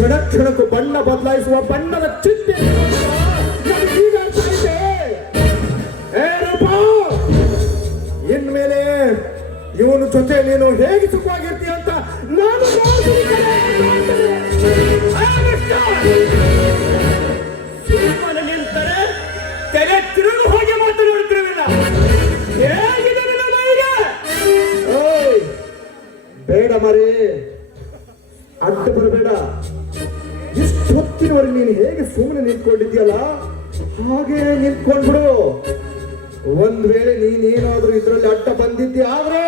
ಕ್ಷಣ ಕ್ಷಣಕ್ಕೂ ಬಣ್ಣ ಬದಲಾಯಿಸುವ ಬಣ್ಣದ ಚಿಂತೆ. ಇನ್ಮೇಲೆ ಇವನ ಜೊತೆ ನೀನು ಹೇಗೆ ಸುಖವಾಗಿರ್ತೀಯ ಅಂತ ನಾನು ನಿಂತರೆ ತೆರೆ ತಿರುಗಿ ಹೋಗಿ ಮಾತನಾಡುತ್ತಿರುವಿಲ್ಲ ಹೇಗಿದೆ ಬೇಡ ಮರಿ. ಅಂತ ಬರಬೇಡ. ಹೇಗೆ ಸುಮ್ಮನೆ ನಿಂತ್ಕೊಂಡಿದ್ಯಲ್ಲ? ಹಾಗೆ ನಿಂತ್ಕೊಂಡ್ಬಿಡು. ಒಂದ್ ವೇಳೆ ನೀನೇನಾದ್ರೂ ಇದ್ರಲ್ಲಿ ಅಡ್ಡ ಬಂದಿದ್ದೆ ಆದ್ರೆ?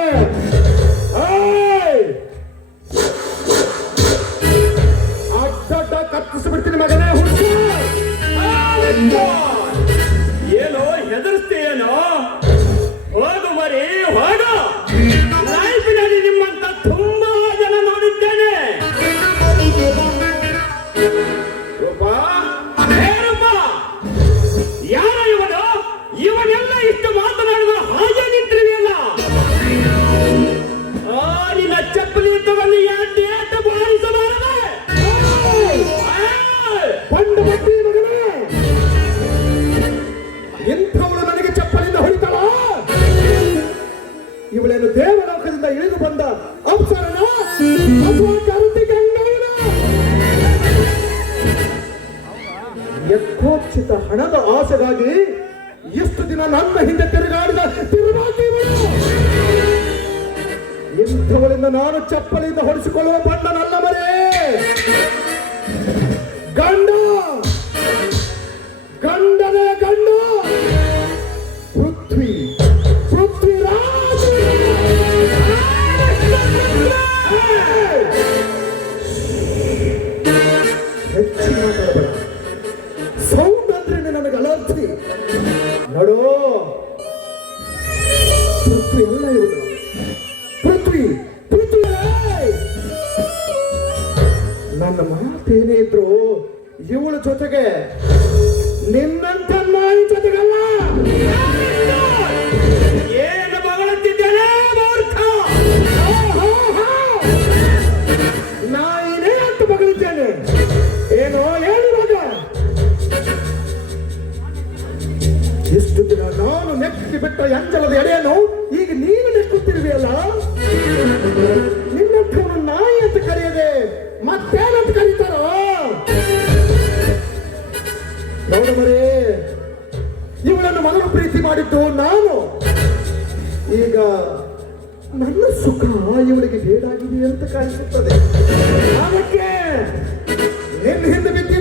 ಹಿಂದೆ ತಿರುಗಾಡಿದ ತಿರುಗಾಟಿ ಇವಳು. ಇಂಥವಳಿಂದ ನಾನು ಚಪ್ಪಲಿಯಿಂದ ಹೊಡಿಸಿಕೊಳ್ಳುವ ಬಣ್ಣ ಮರೇ ಗಂಡ ಇವಳ ಜೊತೆಗೆ ನಿನ್ನಂತ ನಾಯಿ ಜೊತೆಗಲ್ಲ. ಏನು ಆಹಾ. ನಾಯಿನೇ ಅಂತ ಮಗಳಿದ್ದೇನೆ. ಏನೋ ಹೇಳಿ ಮಗ. ಎಷ್ಟು ದಿನ ನಾನು ನೆಕ್ಕಿ ಬಿಟ್ಟ ಎಂಜಲದ ಎಡೆಯನ್ನು ಈಗ ನೀನು ನೆಕ್ಕುತ್ತಿರುವೆಯಲ್ಲ? ನಿನ್ನಂಥವನು ನಾಯಿ ಅಂತ ಕರೆಯದೆ, ಮತ್ತೇನಂತ ಕರೀತಾರೋ ನೋಡು ಮರೇ ಇವಳನ್ನು ಮೊದಲು ಪ್ರೀತಿ ಮಾಡಿದ್ದು ನಾನು. ಈಗ ನನ್ನ ಸುಖ ಇವಳಿಗೆ ಬೇಡಾಗಿದೆ ಅಂತ ಕಾಣಿಸುತ್ತದೆ. ಅದಕ್ಕೆ ನಿನ್ನ ಹಿಂದೆ ಬಿದ್ದಿದ್ದಾಳೆ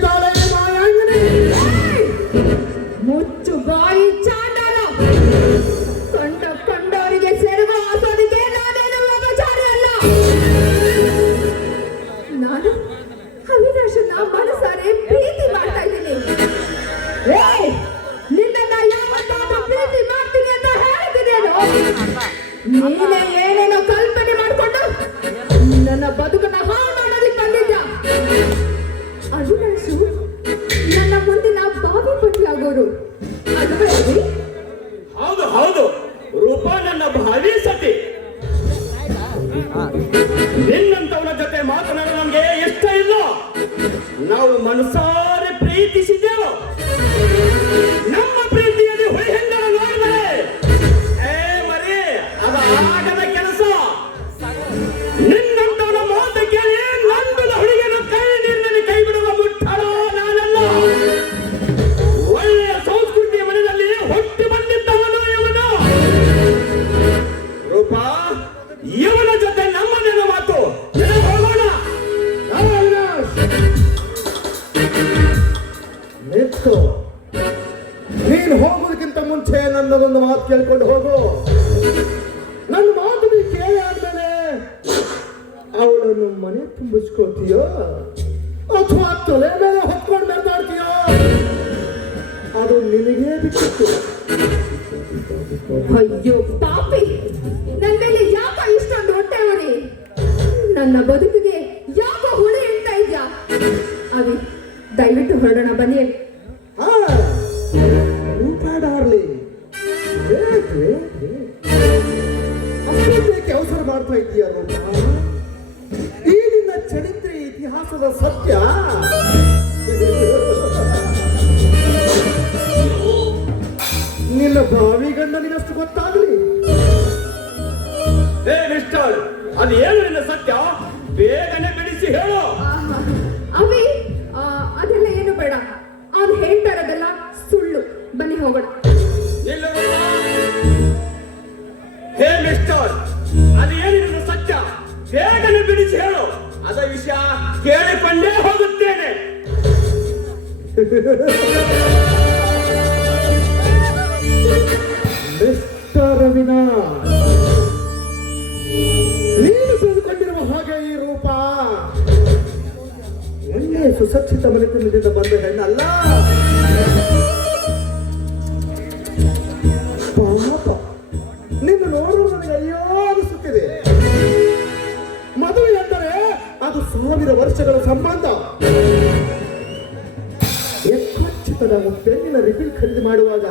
ನಿತ್ತು ನೀನು ಹೋಗೋದಕ್ಕಿಂತ ಮುಂಚೆ ನನ್ನದೊಂದು ಮಾತು ಕೇಳ್ಕೊಂಡು ಹೋಗು. ನನ್ನ ಮಾತು ನೀ ಕೇಳಿ ಆದ್ಮೇಲೆ ಅವಳನ್ನು ಮನೆ ತುಂಬಿಸ್ಕೋತೀಯೋ ಅಥವಾ ತಲೆ ಮೇಲೆ ಹೊತ್ಕೊಂಡು ಮೆರೆದಾಡ್ತೀಯೋ ಅದು ನಿನಗೇ ಬಿಟ್ಟಿತ್ತು. ಅಯ್ಯೋ, ಪಾಪಿ. ಚರಿತ್ರೆ ಇತಿಹಾಸದ ಸತ್ಯ? ನಿನ್ನ ಬಾವಿ ಗಂಡ ನಿನ್ನಷ್ಟು ಗೊತ್ತಾಗ್ಲಿ. ಏ ಮಿಸ್ಟರ್ ಅದು ಏನು ನಿನ್ನ ಸತ್ಯ? ಬೇಗನೆ ಬಿಡಿಸಿ ಹೇಳು. ಅವಿ ಆ, ಅದೆಲ್ಲ ಏನು ಬೇಡ. ಅವ್ನು ಹೇಳ್ತಾ ಇರೋದೆಲ್ಲ ಸುಳ್ಳು. ಬನ್ನಿ ಹೋಗೋಣ. ಹೇ ಮಿಸ್ಟರ್ ಅದು ಏನು ನಿನ್ನ ಸತ್ಯ? ಬೇಗನೆ ಬಿಡಿಸಿ ಹೇಳು. ಅದ ವಿಷಯ ಕೇಳಿಕೊಂಡೇ ಹೋಗುತ್ತೇನೆ. ನೀನು ತಿಳಿದುಕೊಂಡಿರುವ ಹಾಗೆ ಈ ರೂಪ. ಒಳ್ಳೆಯ ಸುಸಕ್ಷಿತ ಮನೆತನದಿಂದ ಸಾವಿರ ವರ್ಷಗಳ ಸಂಬಂಧ. ನಾವು ಪೆನ್ನಿನ ರಿಫಿಲ್ ಖರೀದಿ ಮಾಡುವಾಗ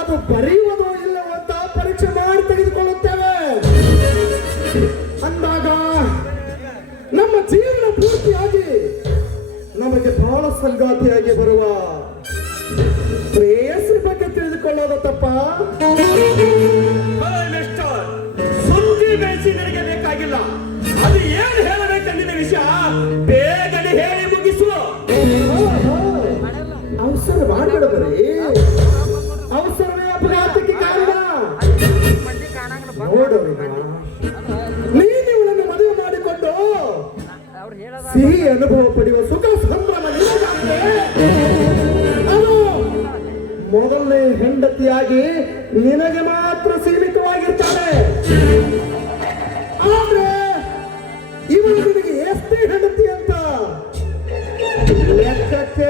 ಅದು ಬರೆಯುವುದೋ ಇಲ್ಲವೋ ಅಂತ ಪರೀಕ್ಷೆ ಮಾಡಿ ತೆಗೆದುಕೊಳ್ಳುತ್ತೇವೆ. ಅಂದಾಗ ನಮ್ಮ ಜೀವನ ಪೂರ್ತಿಯಾಗಿ ನಮಗೆ ಬಹಳ ಸಂಗಾತಿಯಾಗಿ ಬರುವ ಪ್ರೇಯಸ್ರ ಬಗ್ಗೆ ತಿಳಿದುಕೊಳ್ಳೋದು ತಪ್ಪ? ಇವಳನ್ನು ಮದುವೆ ಮಾಡಿಕೊಂಡು ಸಿಹಿ ಅನುಭವ ಪಡೆಯುವ ಸುಖ ಸಂಭ್ರಮ ಮೊದಲನೇ ಹೆಂಡತಿಯಾಗಿ ನಿನಗೆ ಮಾತ್ರ ಸೀಮಿತವಾಗಿರ್ತಾರೆ ಆದ್ರೆ ಇವಳು ನಿನಗೆ ಎಷ್ಟೇ ಹೆಂಡತಿ ಅಂತ ಲೆಕ್ಕಕ್ಕೆ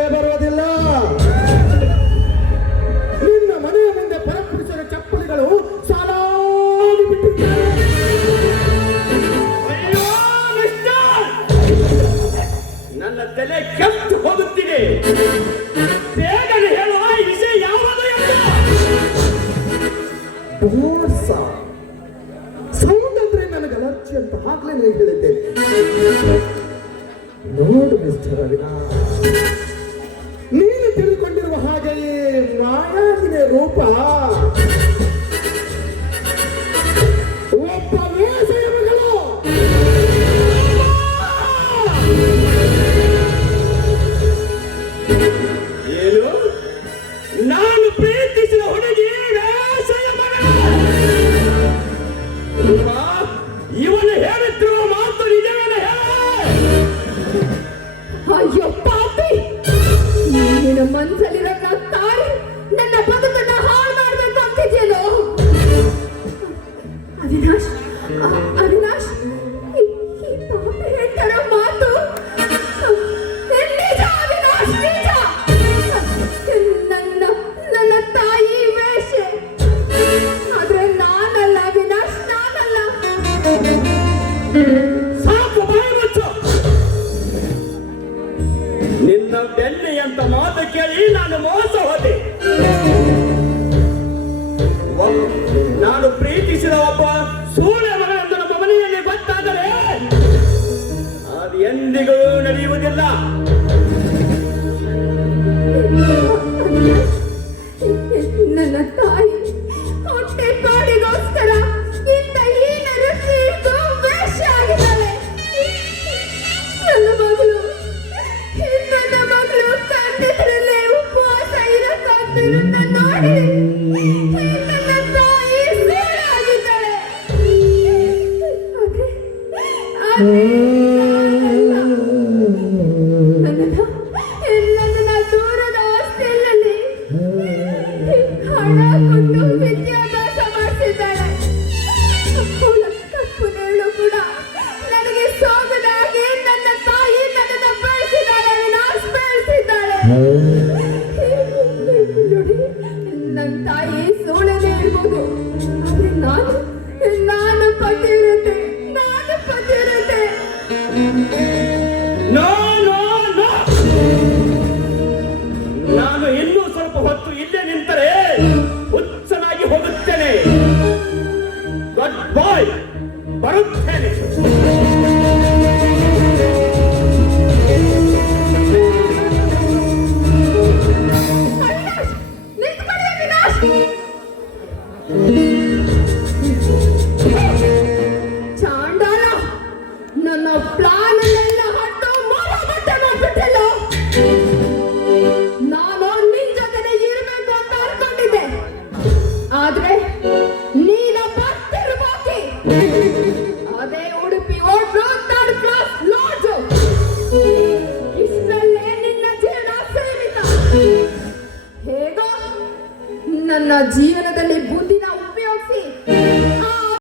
ಸೌಂಡ್ ಅಂದ್ರೆ ನನಗೆ ಅಲರ್ಜಿ ಅಂತ ಆಗ್ಲೇ ನಾನು ಹೇಳಿದ್ದೇನೆ. ಸೂಳೆ ಮಗನಂದು ನಮ್ಮ ಮನೆಯಲ್ಲಿ ಗೊತ್ತಾದರೆ ಅದು ಎಂದಿಗೂ ನಡೆಯುವುದಿಲ್ಲ.